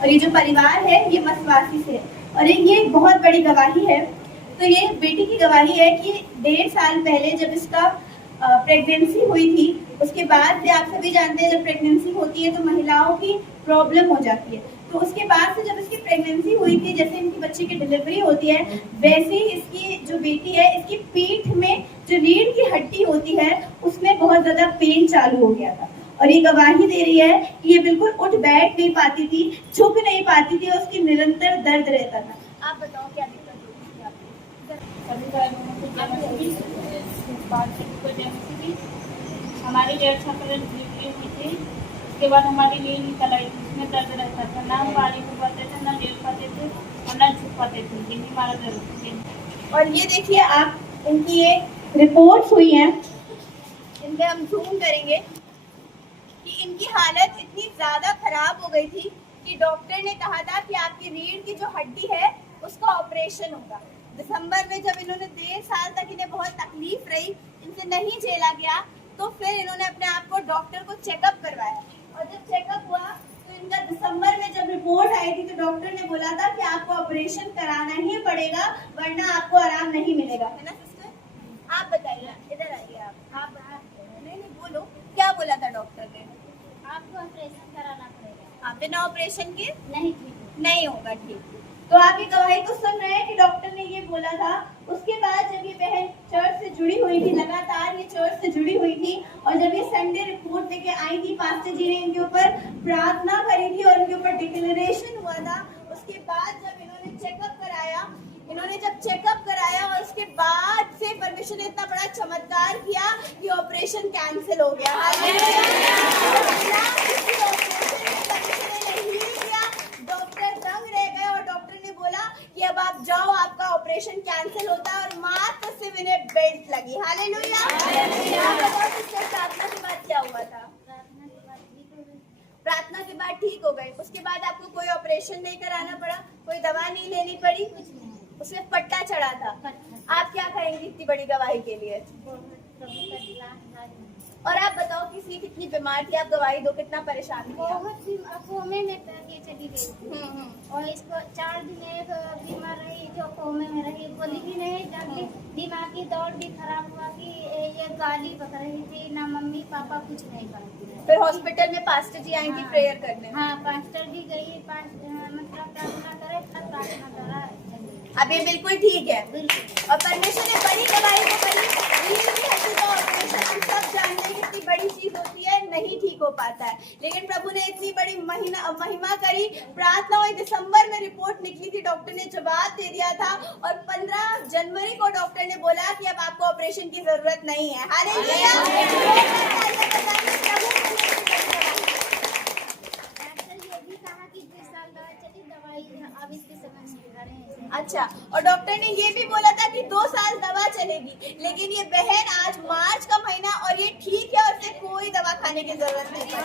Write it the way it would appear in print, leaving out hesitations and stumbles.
और ये जो परिवार है ये मसवासी से है और ये बहुत बड़ी गवाही है। तो ये बेटी की गवाही है कि 1.5 साल पहले जब इसका प्रेगनेंसी हुई थी, उसके बाद से आप सभी जानते हैं जब प्रेगनेंसी होती है तो महिलाओं की प्रॉब्लम हो जाती है। तो उसके बाद से जब इसकी प्रेगनेंसी हुई थी, जैसे इनकी बच्चे की डिलीवरी होती है वैसे ही इसकी जो बेटी है इसकी पीठ में जो रीढ़ की हड्डी होती है उसमें बहुत ज्यादा पेन चालू हो गया था और ये गवाही दे रही है कि ये बिल्कुल उठ बैठ नहीं पाती थी, झुक नहीं पाती थी और उसकी निरंतर दर्द रहता था। आप बताओ क्या दिक्कत होती थी आपको? हमारी 1.5 साल पहले डिलीवरी हुई थी, उसके बाद हमारी नींद निकल आई थी, उसमें दर्द रहता था, ना हम बारी को पाते थे, ना लेट पाते थे और ना झुक पाते थे, यही हमारा दर्द। और ये देखिए आप इनकी ये रिपोर्ट्स हुई हैं, इनपे हम जूम करेंगे कि इनकी हालत इतनी ज्यादा खराब हो गई थी कि डॉक्टर ने कहा था कि आपकी रीढ़ की जो हड्डी है उसका ऑपरेशन होगा। दिसंबर में जब इन्होंने 1.5 साल तक इन्हें बहुत तकलीफ रही, इनसे नहीं झेला गया, तो फिर इन्होंने अपने आप को डॉक्टर को चेकअप करवाया और जब चेकअप हुआ तो इनका दिसंबर में जब रिपोर्ट आई थी तो डॉक्टर ने बोला था कि आपको ऑपरेशन कराना ही पड़ेगा वरना आपको आराम नहीं मिलेगा, है ना सिस्टर? आप बताइए, इधर आइए आप नहीं बोलो, क्या बोला था डॉक्टर ने? आपको ऑपरेशन कराना पड़ेगा। हाँ, बिना ऑपरेशन के नहीं होगा ठीक। तो आप ये गवाही तो सुन रहे हैं कि डॉक्टर ने ये बोला था। उसके बाद जब ये बहन चर्च से जुड़ी हुई थी, लगातार ये चर्च से जुड़ी हुई थी और जब ये संडे रिपोर्ट लेके आई थी, पास्टर जी ने इनके ऊपर प्रार्थना करी थी और इनके ऊपर डिक्लेरेशन हुआ था। उसके बाद जब इन्होंने चेकअप कराया और उसके बाद से परमेश्वर ने इतना बड़ा चमत्कार किया कि ऑपरेशन कैंसिल हो गया। डॉक्टर दंग रह गए और डॉक्टर ने बोला कि अब आप जाओ, आपका ऑपरेशन कैंसिल होता है और मात्र सिर्फ इन्हें बेल्ट लगी। हालेलुया। प्रार्थना के बाद क्या हुआ था? प्रार्थना के बाद ठीक हो गए। उसके बाद आपको कोई ऑपरेशन नहीं कराना पड़ा, कोई दवा नहीं लेनी पड़ी, उसमें पट्टा चढ़ा था। आप क्या कहेंगे इतनी बड़ी गवाही के लिए? और आप बताओ किसी कितनी बीमार थी, आप गवाही दो, कितना परेशान थी? बहुत कोमे में चली गई और इसको 4 दिन बीमार रही, जो कोमे में रही, बोली भी नहीं, जल्दी दिमागी दौड़ भी खराब हुआ कि ये गाली बक रही थी, ना मम्मी पापा कुछ नहीं करती। फिर हॉस्पिटल में पास्टर जी आई थी प्रेयर करने। हाँ, पास्टर भी गई, मतलब प्रार्थना करे, तब प्रार्थना करा। अब ये बिल्कुल ठीक है और परमेश्वर ने बड़ी गवाही को बड़ी सब जानते हैं कितनी बड़ी चीज होती है, नहीं ठीक हो पाता है, लेकिन प्रभु ने इतनी बड़ी महिमा करी। प्रार्थना हुई, दिसंबर में रिपोर्ट निकली थी, डॉक्टर ने जवाब दे दिया था और 15 जनवरी को डॉक्टर ने बोला कि अब आपको ऑपरेशन की जरूरत नहीं है। अच्छा, और डॉक्टर ने ये भी बोला था कि 2 साल दवा चलेगी, लेकिन ये बहन आज मार्च का महीना और ये ठीक है और इसे कोई दवा खाने की जरूरत नहीं है।